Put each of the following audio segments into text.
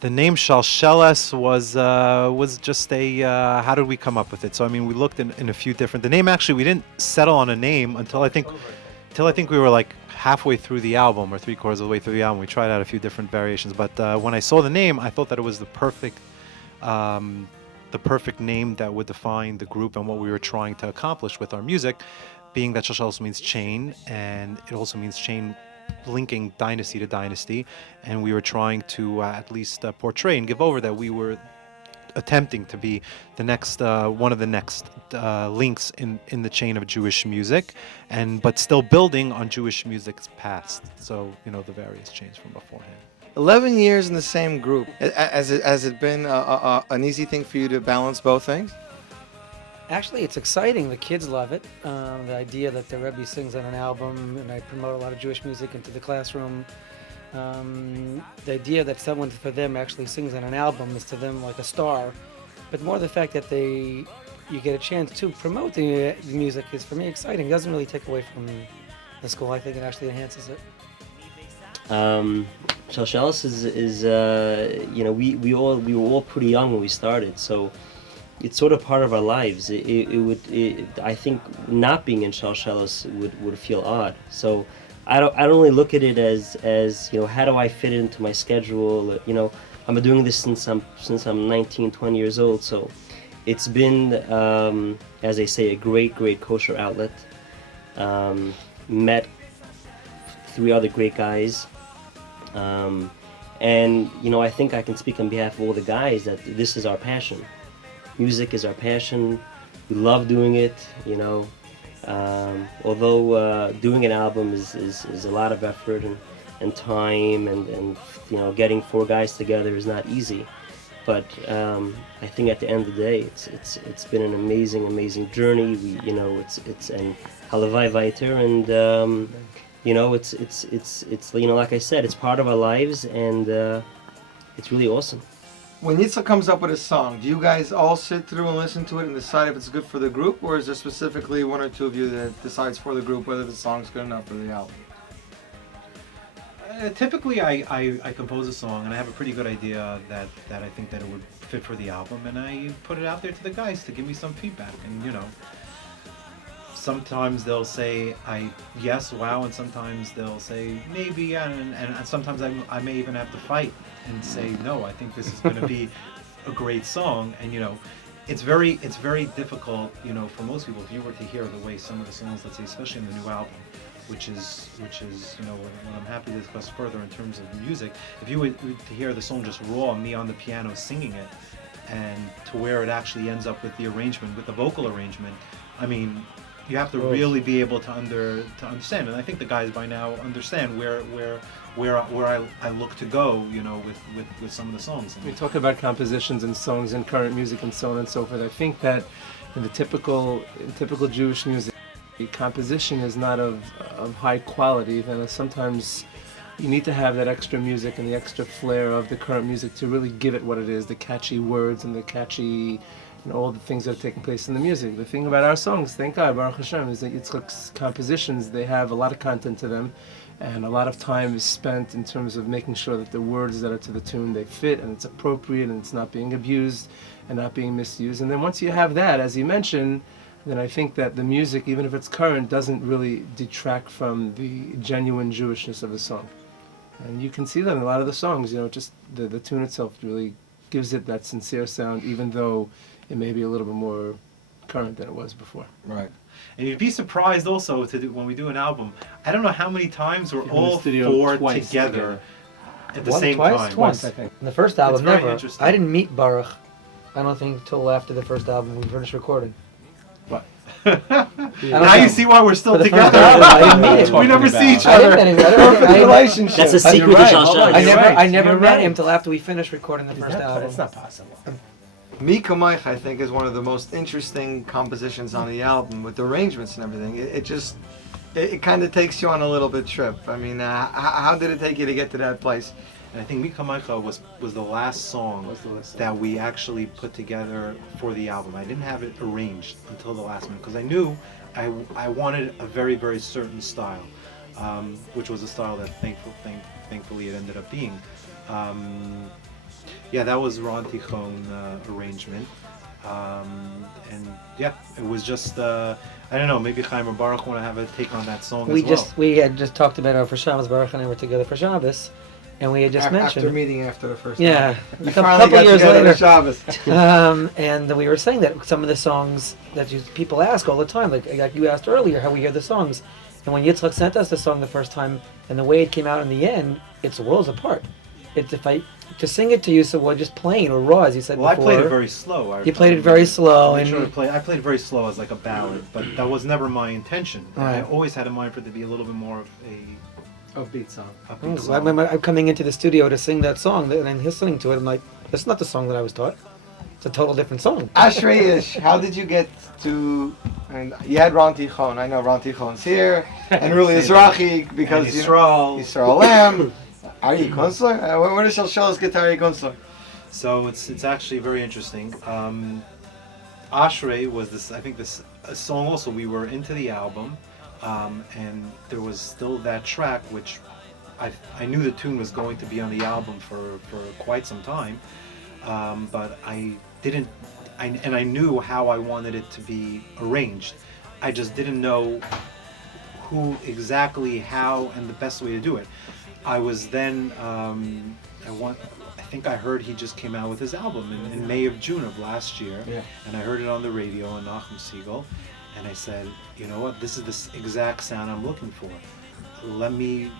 The name Shalsheles was just a how did we come up with it? So I mean, we looked in a few different. The name actually we didn't settle on a name until I think we were like halfway through the album or three-quarters of the way through the album. We tried out a few different variations, but when I saw the name, I thought that it was the perfect name that would define the group and what we were trying to accomplish with our music, being that Shalsheles means chain, and it also means chain linking dynasty to dynasty, and we were trying to at least portray and give over that we were attempting to be the next one of the next links in the chain of Jewish music, and but still building on Jewish music's past. So the various chains from beforehand. 11 years in the same group. Has it been an easy thing for you to balance both things? Actually, it's exciting. The kids love it. The idea that the Rebbe sings on an album, and I promote a lot of Jewish music into the classroom. The idea that someone for them actually sings on an album is to them like a star. But more the fact that you get a chance to promote the music is for me exciting. It doesn't really take away from the school. I think it actually enhances it. Shalsheles is we were all pretty young when we started, so it's sort of part of our lives. I think not being in Shalsheles would feel odd. So I don't really look at it as how do I fit into my schedule. I've been doing this since I'm 19, 20 years old. So it's been as they say, a great kosher outlet. Met 3 other great guys. And I think I can speak on behalf of all the guys that this is our passion. Music is our passion. We love doing it, although doing an album is a lot of effort and time and getting 4 guys together is not easy. But I think at the end of the day, it's been an amazing journey. It's and halavai weiter, and it's like I said, it's part of our lives, and it's really awesome. When Yitzchok comes up with a song, do you guys all sit through and listen to it and decide if it's good for the group, or is there specifically 1 or 2 of you that decides for the group whether the song's good enough for the album? Typically, I compose a song and I have a pretty good idea that I think that it would fit for the album, and I put it out there to the guys to give me some feedback. And sometimes they'll say yes, wow, and sometimes they'll say maybe, yeah, and sometimes I may even have to fight and say no. I think this is going to be a great song, and it's very difficult, for most people, if you were to hear the way some of the songs, let's say, especially in the new album, which is what I'm happy to discuss further in terms of music. If you were to hear the song just raw, me on the piano singing it, and to where it actually ends up with the arrangement, with the vocal arrangement, I mean, you have to really be able to understand, and I think the guys by now understand where I look to go, with some of the songs. We talk about compositions and songs and current music and so on and so forth. I think that in typical Jewish music, the composition is not of high quality. Then sometimes you need to have that extra music and the extra flair of the current music to really give it what it is, the catchy words and the catchy, all the things that are taking place in the music. The thing about our songs, thank God, Baruch Hashem, is that Yitzchok's compositions, they have a lot of content to them, and a lot of time is spent in terms of making sure that the words that are to the tune, they fit, and it's appropriate, and it's not being abused and not being misused. And then once you have that, as you mentioned, then I think that the music, even if it's current, doesn't really detract from the genuine Jewishness of the song. And you can see that in a lot of the songs, just the tune itself really gives it that sincere sound, even though it may be a little bit more current than it was before. Right. And you'd be surprised also when we do an album. I don't know how many times we're all 4 together at the same time. Twice, I think. In the first album, very never. interesting. I didn't meet Baruch, I don't think, till after the first album we finished recording. What? Now you see why we're still For the first together. album, I didn't meet him. We never see each I other. didn't meet him. Perfect relationship. That's a secret to Shalsheles. I never met him till after we finished recording the first album. That's not possible. Mi Kamaycha, I think, is one of the most interesting compositions on the album, with the arrangements and everything. It kind of takes you on a little bit trip. I mean, how did it take you to get to that place? And I think Mika Maicha was the last song that we actually put together for the album. I didn't have it arranged until the last minute because I knew I wanted a very, very certain style, which was a style that thankfully it ended up being. Yeah, that was Ron Tichon arrangement. And yeah, it was just, I don't know, maybe Chaim or Baruch want to have a take on that song as well. We had just talked about it for Shabbos. Baruch and I were together for Shabbos, and we had just mentioned after meeting after the first yeah, time. a couple years later. Shabbos. And we were saying that some of the songs that people ask all the time, like you asked earlier, how we hear the songs. And when Yitzchok sent us the song the first time, and the way it came out in the end, it's worlds apart. It's to sing it to you, so just plain or raw, as you said Well, before. I played it very slow. You played it very slow, I and played it very slow as like a ballad, but that was never my intention. I Right. always had in mind for it to be a little bit more of a Upbeat song. upbeat So I song. remember I'm coming into the studio to sing that song, and then listening to it, I'm like, that's not the song that I was taught. It's a total different song. Ashrei, how did you get to? And you had Ron Tichon. I know Ron Tichon's here, and really Izrahi because And you Yisrael. Yisrael Lam. Aryeh Kunstler. Where does Shalsheles get to Aryeh Kunstler? So it's actually very interesting. Ashrei was this, I think this a song also, we were into the album, and there was still that track which I knew the tune was going to be on the album for quite some time, but I didn't, and I knew how I wanted it to be arranged. I just didn't know who exactly, how, and the best way to do it. I was then, I think I heard he just came out with his album in May of June of last year, Yeah. and I heard it on the radio on Nachum Siegel, and I said, you know what, this is the exact sound I'm looking for. Let me,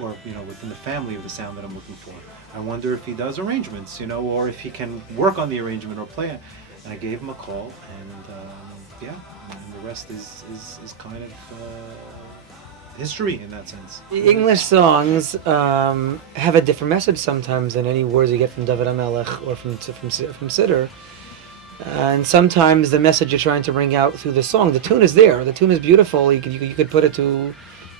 or within the family of the sound that I'm looking for. I wonder if he does arrangements, or if he can work on the arrangement or play it. And I gave him a call, and yeah, and the rest is kind of history in that sense. English songs have a different message sometimes than any words you get from David HaMelech or from Siddur. And sometimes the message you're trying to bring out through the song, the tune is there. The tune is beautiful. You could put it to,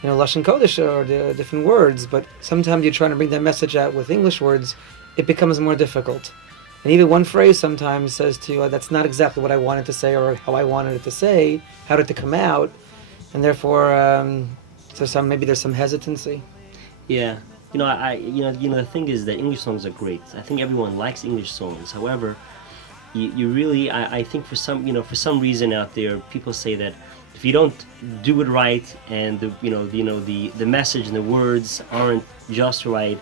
Lashon Kodesh or the different words. But sometimes you're trying to bring that message out with English words, it becomes more difficult. And even one phrase sometimes says to you, that's not exactly what I wanted to say or how I wanted it to say, how did it come out, and therefore. So maybe there's some hesitancy. Yeah, the thing is that English songs are great. I think everyone likes English songs. However, you really, I think for some reason out there, people say that if you don't do it right and the message and the words aren't just right,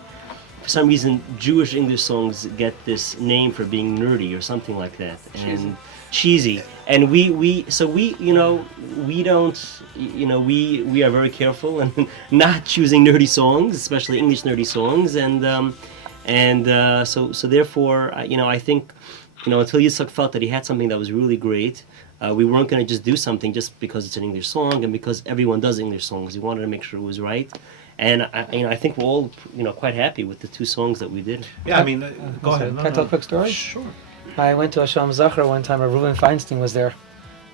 for some reason Jewish English songs get this name for being nerdy or something like that. And cheesy. And we are very careful and not choosing nerdy songs, especially English nerdy songs, so therefore I think until Yitzchok felt that he had something that was really great, we weren't going to just do something just because it's an English song and because everyone does English songs. We wanted to make sure it was right, and I think we're all quite happy with the two songs that we did. Yeah, I mean, go ahead. Can I tell a quick story? Sure. I went to a Shalom Zachar one time, Reuven Feinstein was there,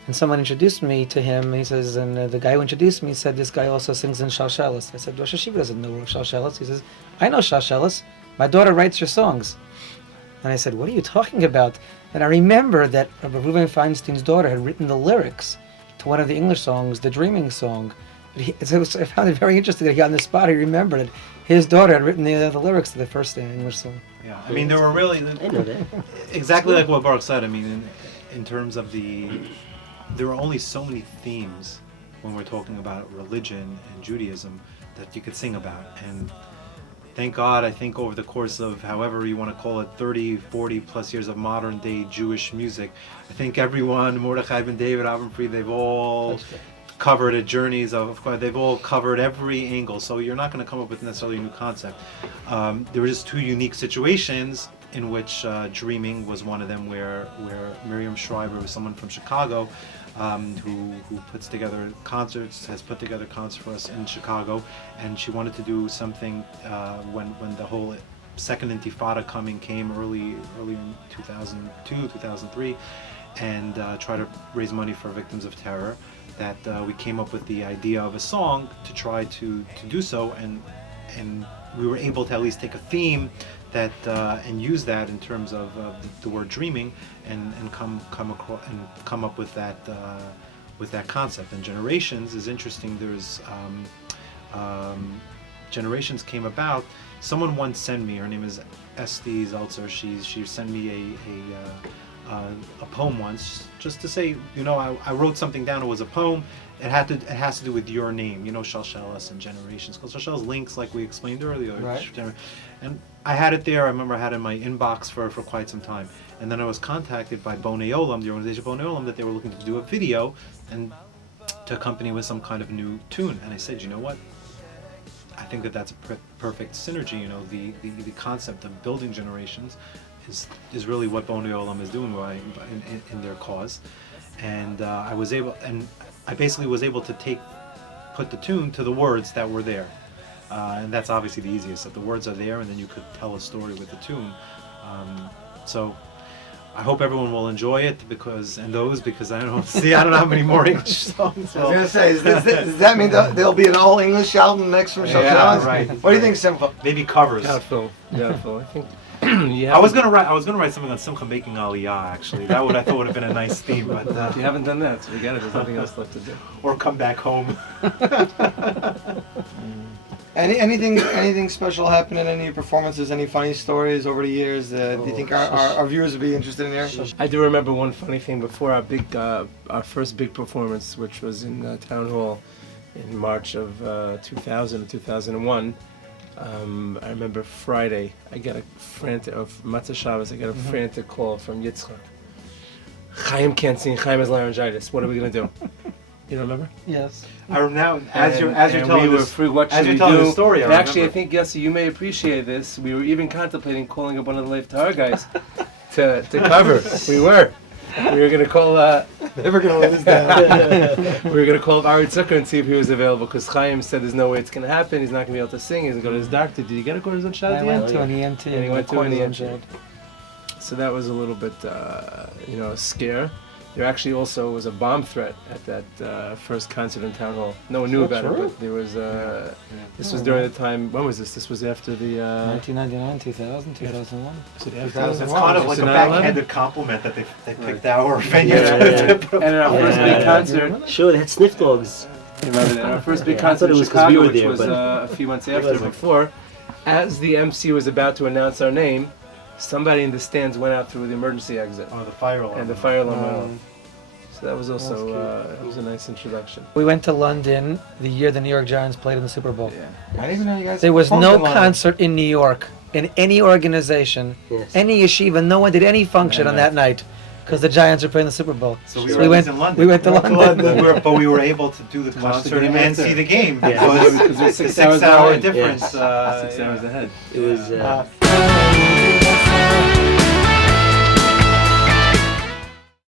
and someone introduced me to him. He says, and the guy who introduced me said, this guy also sings in Shalsheles. I said, Rosh Hashiva doesn't know Shalsheles. He says, I know Shalsheles. My daughter writes your songs. And I said, what are you talking about? And I remember that Reuven Feinstein's daughter had written the lyrics to one of the English songs, the Dreaming song. But I found it very interesting that he got on the spot. He remembered it. His daughter had written the lyrics to the first English song. Yeah, I mean, there were really I know that. exactly like what Baruch said. I mean, in terms of there are only so many themes when we're talking about religion and Judaism that you could sing about. And thank God, I think over the course of however you want to call it, 30, 40 plus years of modern day Jewish music, I think everyone, Mordechai ben David, Avram, they've all covered at journeys of course, they've all covered every angle, so you're not going to come up with necessarily a new concept. There were just two unique situations in which Dreaming was one of them, where Miriam Schreiber was someone from Chicago who puts together concerts, has put together concerts for us in Chicago, and she wanted to do something when the whole second Intifada came early in 2002, 2003, and try to raise money for victims of terror. That we came up with the idea of a song to try to do so, and we were able to at least take a theme that and use that in terms of the word dreaming, and come up with that concept. And Generations is interesting. There's Generations came about, someone once sent me, her name is Esti Zeltzer, she sent me a poem once, just to say, I wrote something down. It was a poem. It has to do with your name, Shalsheles and generations. Because Shalsheles links, like we explained earlier. Right. And I had it there. I remember I had it in my inbox for quite some time. And then I was contacted by Bonei Olam, the organization Bonei Olam, that they were looking to do a video and to accompany with some kind of new tune. And I said, you know what? I think that's a perfect synergy. The concept of building generations is really what Bonei Olam is doing in their cause, and I basically was able to put the tune to the words that were there, and that's obviously the easiest. That the words are there, and then you could tell a story with the tune. So I hope everyone will enjoy it because I don't know how many more English songs. I was gonna say, does that mean there'll be an all English album next from Shalsheles? Yeah, right. What do you think, Simcha? Maybe covers. Doubtful. I think. I was gonna write something on Simcha making Aliyah. Actually, I thought would have been a nice theme, but you haven't done that, so we got it. There's nothing else left to do. Or come back home. Anything special happen in any of your performances? Any funny stories over the years? Do you think our viewers would be interested in here? I do remember one funny thing before our first big performance, which was in Town Hall in March of 2000 or 2001. I remember Friday, I got a frantic, of Matzah Shabbos, I got a frantic call from Yitzchok. Chaim can't sing, Chaim has laryngitis. What are we going to do? You don't remember? Yes. I remember now, as you're telling this story, Actually, I think, Yossi, you may appreciate this. We were even contemplating calling up one of the Leif Tahar guys to cover. We were going to call... Never going to lose that. we were going to call up Aryeh and see if he was available, because Chaim said there's no way it's going to happen. He's not going to be able to sing. He's going to go to his doctor. Did he get a cortisone shot? I went to an ENT. And he went to an ENT. So that was a little bit, a scare. There actually also was a bomb threat at that first concert in Town Hall. No one knew about it, but there was. This was during the time. When was this? This was after the. 1999, 2000, 2001. Was it after? 2001. It's kind of like a 9/11? backhanded compliment that they picked our venue. And in our first big concert. Sure, they had sniff dogs. Remember that? Our first big I concert thought it in was 'cause we Chicago, were which there, was but a few months after. Before, as the MC was about to announce our name, somebody in the stands went out through the emergency exit, Oh, the fire alarm. and the fire alarm went off. So that was also it was a nice introduction. We went to London the year the New York Giants played in the Super Bowl. Yeah. I didn't even know you guys. There was performed no in London. concert in New York, in any organization, Yes. any yeshiva. No one did any function on that night because the Giants were playing the Super Bowl. So we went. in London. We went to London. But we were able to do the watch the concert game and after. see the game Yeah. because Because we're it's a 6 hours 6 hour ahead. difference. Yes. 6 hours ahead. It was.